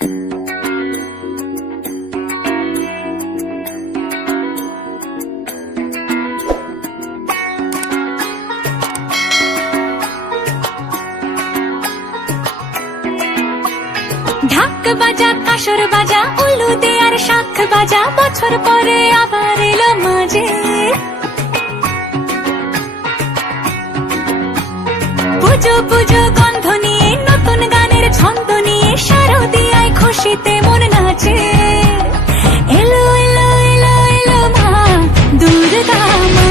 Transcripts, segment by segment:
ঢাক বাজা কাসর বাজা উলুদে আর শাখ বাজা বছর পরে আবার এলো মাঝে পুজো পুজো গন্ধ নিয়ে নতুন গানের ছন্দ নিয়ে শারদিয়ায় খুশিতে মন নাচে এলো এলো এলো এলো মা দুর্গা মা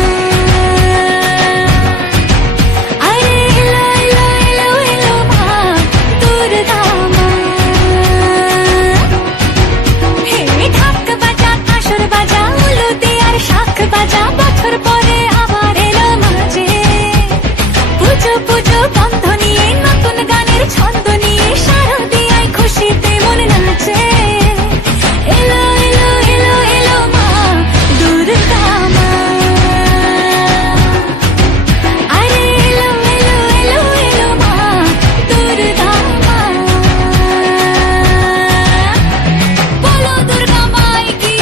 বাজা বছর পরে আবার এলো মাঝে পুজো পুজো গন্ধ নিয়ে নতুন গানের ছন্দ নিয়ে শারদিয়ায় খুশিতে মন নাচে এলো এলো এলো এলো মা দুর্গা মা আরে এলো এলো এলো এলো মা দুর্গা মা বলো দুর্গা মাই কি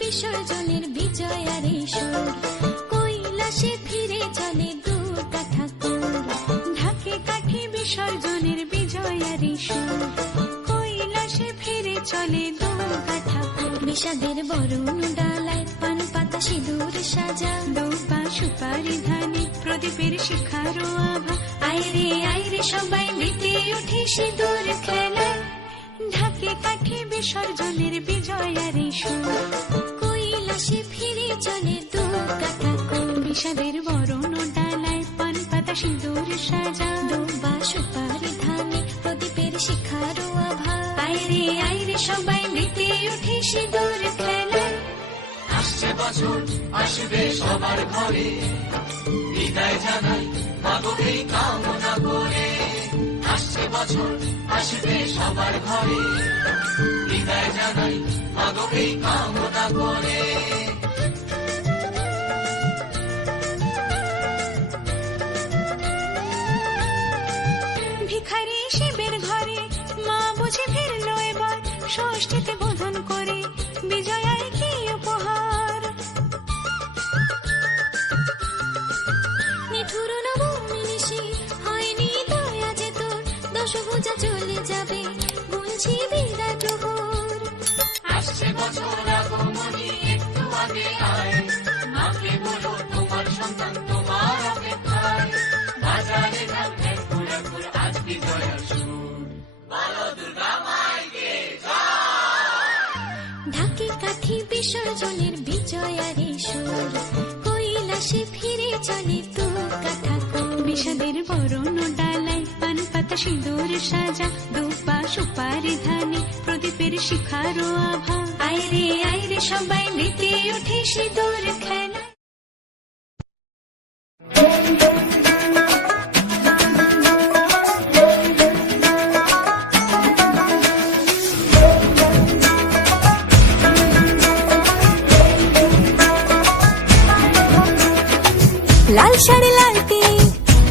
বিসর্জনের বিজয়ার সুর কৈলাসে ফিরে চলে দুর্গা ঠাকুর ঢাকে কাঠি বিসর্জনের বিজয়ার সুর কৈলাসে ফিরে চলে দুর্গা ঠাকুর বিষাদের বরুণ ডালায় পান পাতা সিঁদুর সাজা দৌপা সুপা সুপারি ধানে প্রদীপের শিখারো আভা। আইরে সবাই মেতে উঠে সিঁদুর খেলায়, ঢাকে কাঠি বিসর্জনের বিজয়ার এই সুর। কৈলাসে ফিরে চলে দু কাঠা কোল, বিষাদের বরণ ডালায় পান পাতা সিঁদুর সাজা। দুবা সুপারি ধানে প্রদীপের শিখারো আভা। আইরে সবাই মেতে উঠে সিঁদুর খেলায়। আসছে বছর আসবে সবার ঘরে, বিদায় জানাই মাগো এই কামনা করে। আসছে বছর আসবে সবার ঘরে, বিদায় জানাই মাগো এই কামনা করে। ভিখারি শিবের ঘরে মা বুঝে ফিরলো এবার, ষষ্ঠীতে বোধন করে বিজয়ায় কি উপহার। নিঠুর নবমী নিশি হয়নি দয়া যে তোর, দশভুজা চলে যাবে গুনছি বিদায় প্রহর। আসছে বছর আগমনী একটু আগে আয়, মাকে বলো তোমার সন্তান তোমার অপেক্ষায়। বাজারে ঢাক ঢেক ঘুরাঘুর আজ বিজয়ার সুর, বলো দুর্গা মাইকে ঢাকে কাঠি বিসর্জনের বিজয়ার এই সুর। কৈলাসে ফিরে চলে তু কাঠা কোল, বিষাদের বরণ ডালায় পান পাতা সিঁদুর সাজা। দুপা সুপারি ধানে প্রদীপের শিখারো আভা। আইরে সবাই মেতে উঠে সিঁদুর খেলায়। লাল শাড়ি লাল টিপ,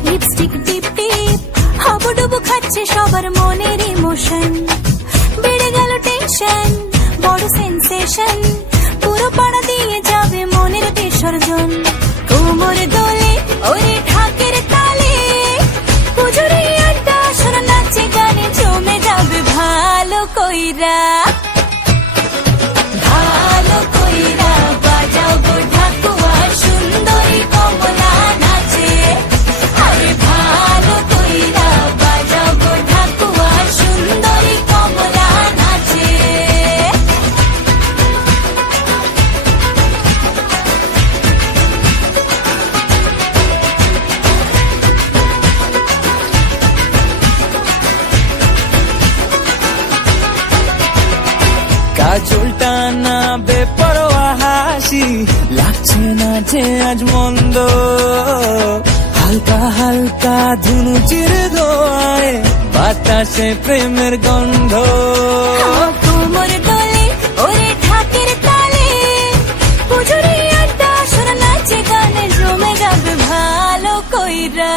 লিপস্টিক টিপ টিপ, হাবুডুবু খাচ্ছে সবার মনের ইমোশন। বেড়ে গেল টেনশন, বড় সেন্সেশন, পুরো পাড়া দিয়ে যাবে মনের বিসর্জন। কোমর দোলে ওরে ঢাকের তালে, পুজোরে আড্ডা শোনা নাচে গানে জমে যাবে ভালো কইরা। ভালো কইরা বাজাও গো ঢাকুয়া, সুন্দরী কমলা নাচে। আরে ভালো কইরা বাজাও গো ঢাকুয়া, সুন্দরী কমলা নাচে। কাজলটা না বেপরোয়া হাসি, লাগছে না যে আজ মন্দ। হালকা হালকা ধুনুচির ধোয়ায় বাতাসে প্রেমের গন্ধ। কোমর দোলে ওরে ঢাকের তালে, পুজোরে আড্ডা শোনা নাচে গানে জমে যাবে ভালো কইরা।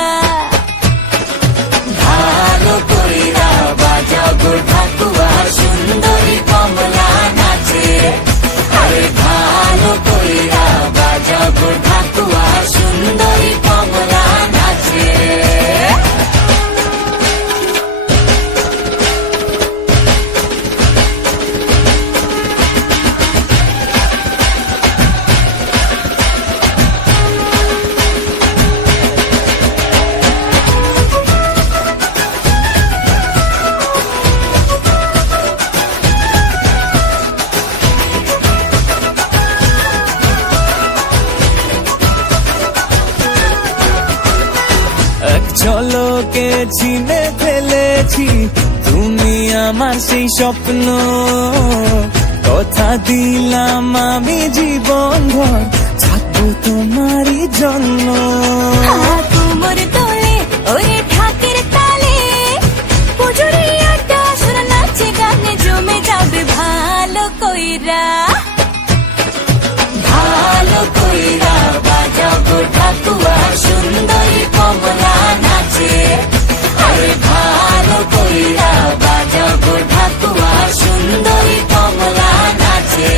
ভালো কইরা বাজাও গো ঢাকুয়া, সুন্দরী কমলা নাচে। আরে ভালো কইরা বাজাও গো ঢাকুয়া, সুন্দরী কমলা নাচে। ঝলকে চিনে ফেলেছি তুমি আমার সেই স্বপ্ন। কথা দিলাম আমি জীবন ভর থাকবো তোমারই জন্য। কোমর দোলে ওরে ঢাকের তালে, পুজোরে আড্ডা শোনা নাচে গানে জমে যাবে ভালো কইরা। ভালো কইরা বাজাও গো ঢাকুয়া, সুন্দরী কমলা নাচে। আরে ভালো কইরা বাজাও গো ঢাকুয়া, সুন্দরী কমলা নাচে।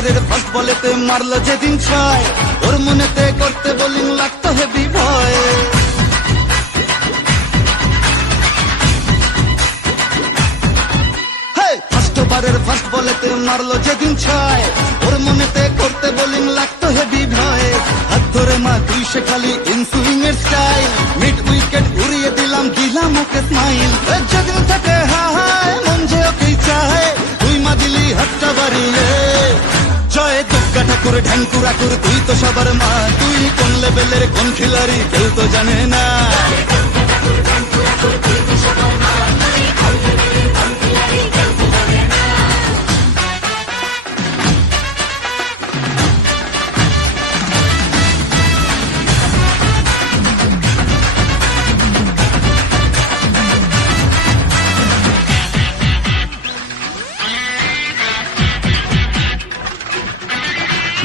ওভারের ফার্স্ট বলেতে মারলো যেদিন ছয়, ওর মনেতে করতে বোলিং লাগতো হেভি ভয়। ফার্স্ট ওভারের ফার্স্ট বলেতে মারলো যেদিন ছয়, ওর মনেতে করতে বোলিং লাগতো হেভি ভয়। হাত ধরে মা তুই সে খালি ইনসুইং এর স্টাইল, মিড উইকেট উড়িয়ে দিলাম ওকে স্মাইল। যেদিন থেকে হায় মন যে ওকেই চায়, তুই মা দিলি হাতটা বাড়িয়ে। জয় দুর্গা ঠাকুর ঢ্যাঙ্কুর আকুর তুই তো সবার মা, তুই কোন লেভেলের কোন খিলাড়ি কেউ তো জানে না।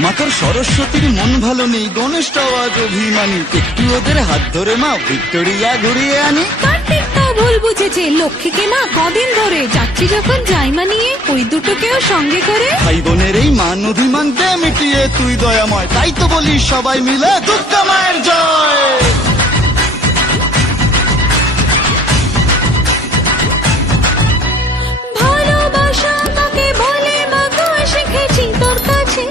মাথার সরস্বতীর মন ভালো নেই, গণেশটাও আজ অভিমানী, একটু ওদের হাত ধরে মা ভিক্টোরিয়া ঘুরিয়ে আনি। কার্তিক তো ভুল বুঝেছে, লক্ষ্মীকে মা কদিন ধরে যাচ্ছি যখন জাইমা নিয়ে ওই দুটোকেও সঙ্গে করে। ভাই বোনের এই মান অভিমান দে মিটিয়ে তুই দয়াময়, তাই তো বলি সবাই মিলে দুর্গা মায়ের জয়। ভালোবাসা কাকে বলে মা গো শিখেছি তোর কাছে,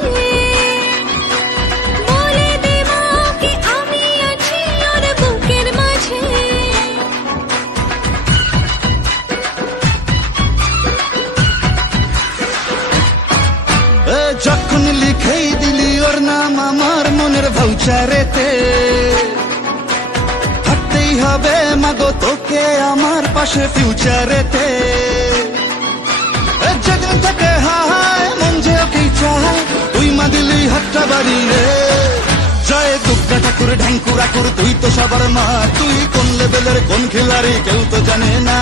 বলে দে মা কি আমি আছি ওর বুকের মাঝে। যখন লিখেই দিলি ওর নাম আমার মনের ভাউচারেতে, থাকতেই হবে মাগো তোকে আমার পাশে ফিউচারেতে। যেদিন থেকে হায় মন যে ওকেই চায়, তুই মা দিলি হাতটা বাড়িয়ে। জয় দুর্গা ঠাকুর ঢ্যাঙ্কুর আকুর তুই তো সবার মা, তুই কোন লেভেলের কোন খিলাড়ি কেউ তো জানে না।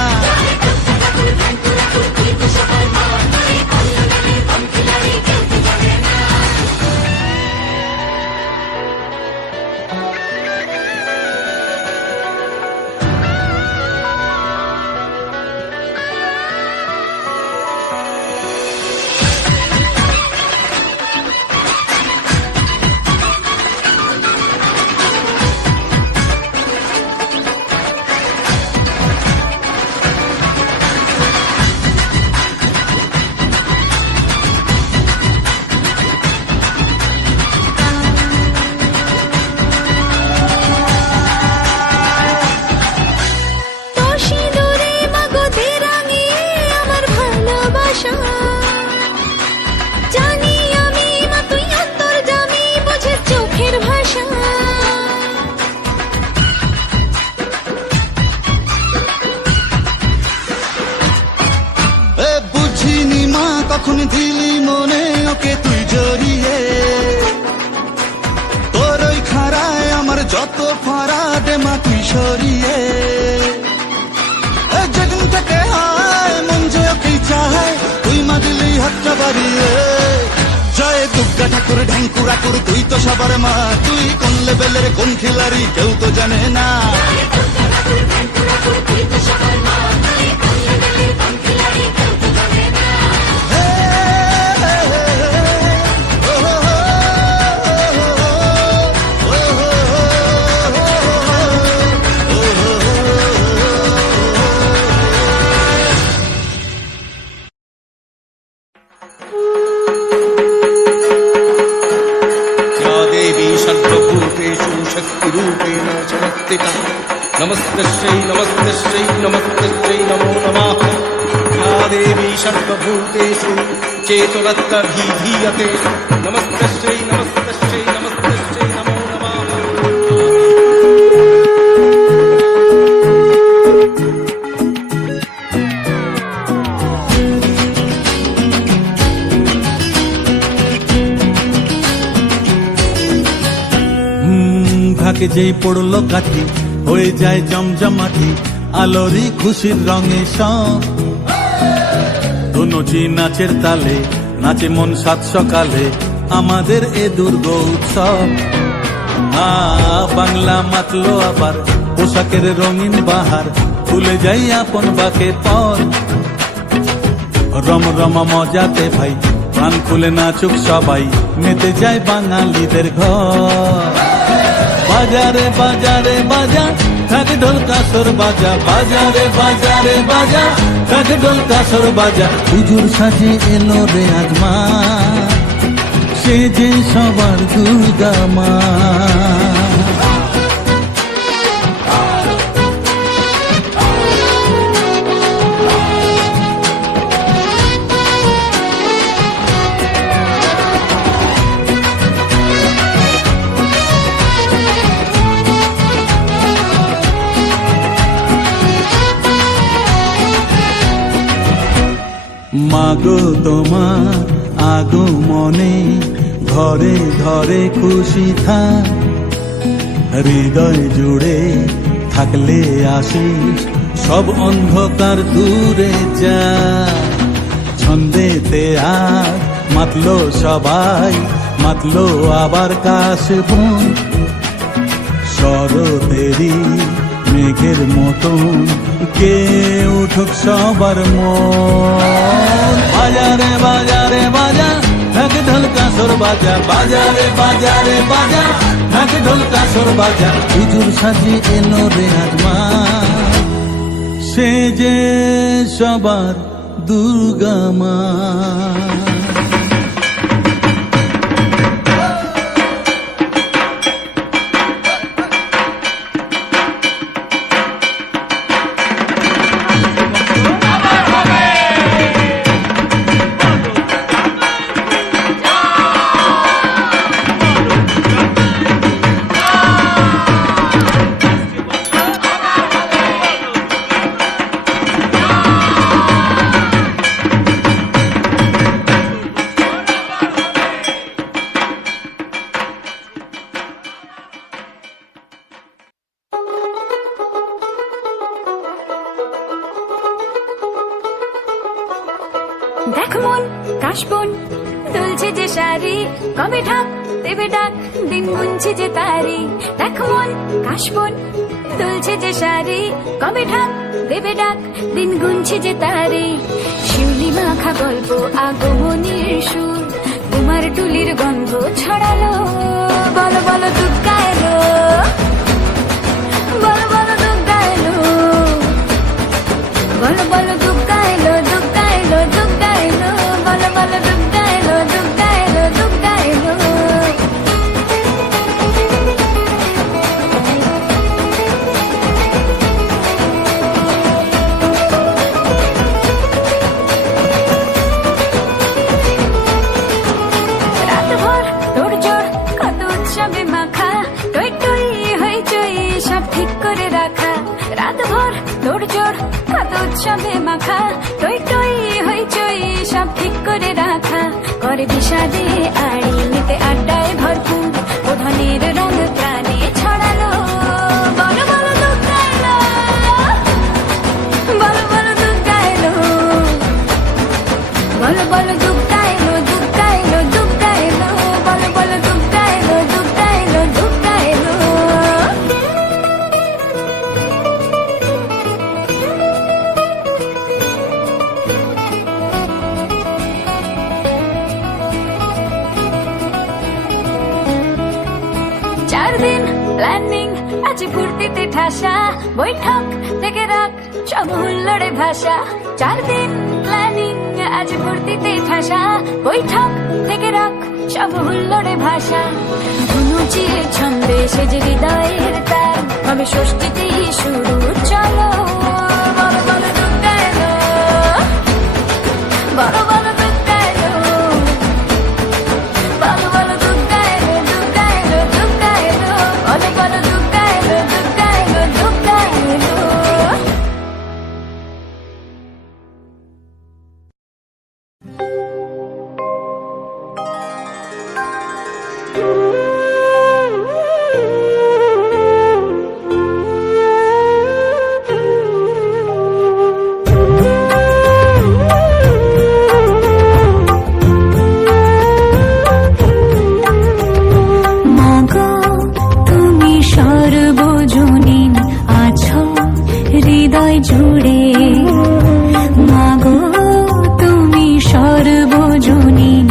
জানি আমি মা তুই অন্তর্যামী, বুঝে চোখের ভাষা। বুঝিনি মা কখন দিলি মনে ওকে তুই জড়িয়ে, তোর ওই খাড়ায় আমার যত ফাড়া দে মা তুই সরিয়ে। যেদিন থেকে হায় মন যে ওকেই চায়, তুই মা দিলি হাতটা বাড়িয়ে। জয় দুর্গা ঠাকুর ঢ্যাঙ্কুর আকুর তুই তো সবার মা, তুই কোন লেভেলের কোন খিলাড়ি কেউ তো জানে না। शक्तिरूपेण संस्थिता नमस्तस्यै नमस्तस्यै नमस्तस्यै नमो नमः। या देवी सर्वभूतेषु चेतोरत्तभिधीयते नमस्तस्यै नमस्तस्यै नमस्तस्यै नमो नमः। ভাগে যেই পড়লো কাঠি হয়ে যায় জমজমাটি, আলোরি খুশির রঙে সব দুনচি নাচের তালে নাচে মন সাত সকালে আমাদের এ দুর্গ উৎসব। বাংলা মাতলো আবার পোশাকের রঙিন বাহার, ভুলে যাই আপন বাকে পর রম রম মজাতে ভাই প্রাণ খুলে নাচুক সবাই, মেতে যায় বাঙালিদের ঘর। বাজারে বাজারে বাজা, থাক ঢোল কাসর বাজা, বাজারে বাজারে বাজা, থাক ঢোল কাসর বাজা। হুজুর সাজে এলো রে আজ মা, সে যে সবার দুর্গা মা। মাগো তোমার আগমনে ঘরে ঘরে খুশি থাক, হৃদয় জুড়ে থাকলে আশিস সব অন্ধকার দূরে যা। ছন্দেতে আর মাতলো সবাই, মাতলো আবার কাশবন, শরতেরই মেঘের মতন কে উঠুক সবার মন। বাজারে বাজারে বাজা, ঢাক ঢোল কাসর বাজা, বাজারে বাজারে বাজা, ঢাক ঢোল কাসর বাজা। হুজুর সাজি এলো রে আজ মা, সে যে সবার দুর্গা মা। দেখ মন কাশবন দুলছে যে শাড়ি, কবে ঢাক দেবে ডাক দিন গুনছে যে তারি। দেখ মন কাশবন দুলছে যে শাড়ি, কবে ঢাক দেবে ডাক দিন গুনছে যে তারি। শিউলি মাখা গল্প আগমনীর সুর, তোমার টুলির গন্ধ ছড়ালো। বলো বলো দুর্গা এলো, বলো বলো দুর্গা এলো, বলো বলো দুর্গা এলো, দুর্গা এলো, দুর্গা এলো, বলো বলো দুর্গা এলো, দুর্গা এলো, দুর্গা এলো। রাতভর তোড়জোড় কত উৎসবে মাখা, টই টই হইচই সব ঠিক করে রাখা। রাতভর তোড়জোড় কত উৎসবে মাখা, টই টই হইচই সব ঠিক করে রাখা। করে বিষাদে আড়ি নিতে আড্ডায় ভরপুর, ওধানের রঙ প্রাণে ছড়ালো। বলো বলো দুর্গা এলো, বলো বলো দুর্গা এলো, বলো বলো দুর্গা এলো, দুর্গা এলো, দুর্গা এলো, বলো বলো দুর্গা এলো, দুর্গা এলো, দুর্গা এলো। চার দিন প্ল্যানিং আজ ফুর্তিতে ঠাসা, বৈঠক থেকে রাখ সব হুল্লোড়ে ভাষা। চার দিন প্ল্যানিং আজ ফুর্তিতে ঠাসা, বৈঠক থেকে রাখ সব হুল্লোড়ে ভাষা। ধনুচিয়ে ছন্দে সেজে হৃদয়ের তার, হবে ষষ্ঠীতেই শুরু চলো। বলো বলো দুর্গা এলো, বলো বলো দুর্গা এলো, বলো বলো দুর্গা এলো, দুর্গা এলো, দুর্গা এলো, বলো বলো দুর্গা এলো, দুর্গা এলো, দুর্গা এলো। মাগো তুমি সর্বজনীন আছো হৃদয় জুড়ে, মাগো তুমি সর্বজনীন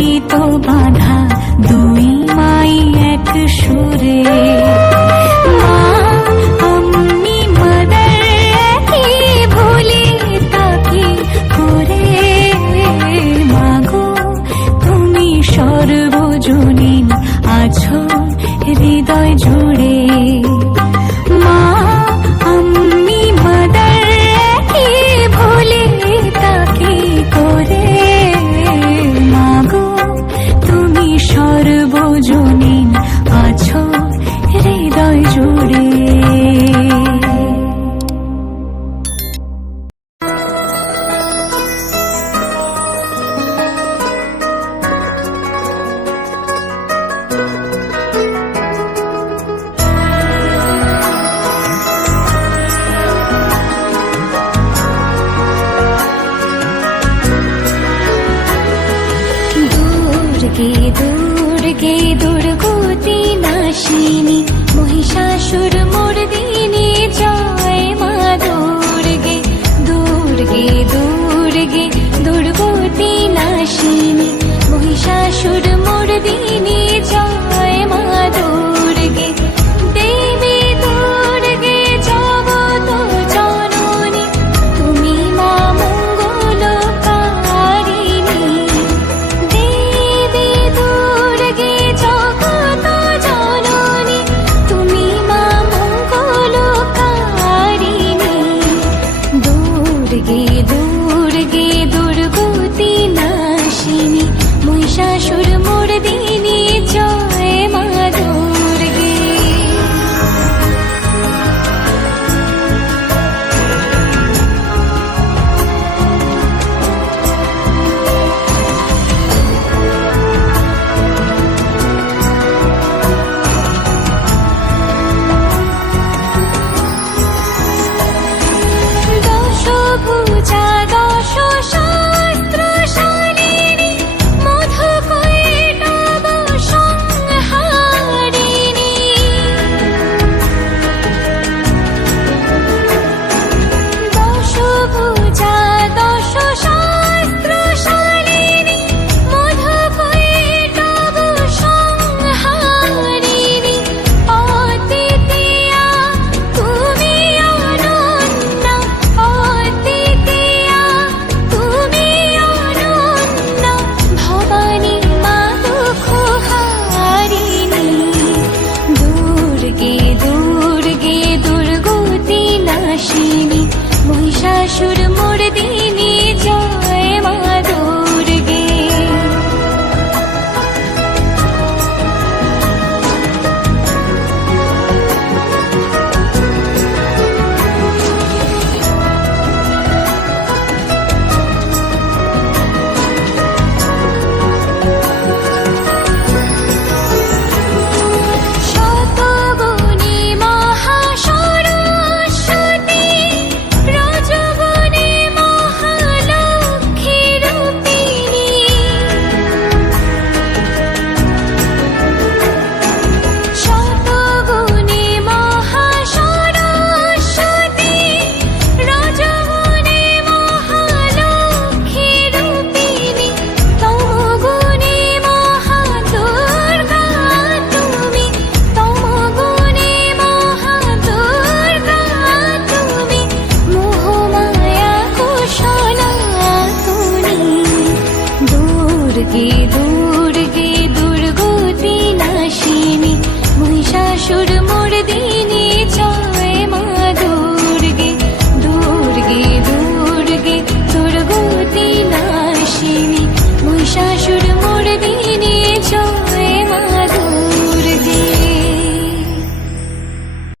তাই তো বাঁধা দুই মাই এক সুরে মা আমি মাদার একই ভুলি তাকে করে মাগো তুমি সর্বজনীন আছো হৃদয় জুড়ে মা আমি মাদার একই ভুলি তাকে করে মাগো তুমি সর্বজনীন আছো হৃদয় জুড়ে দুর্গে দুর্গে দুর্গতি নাশিনী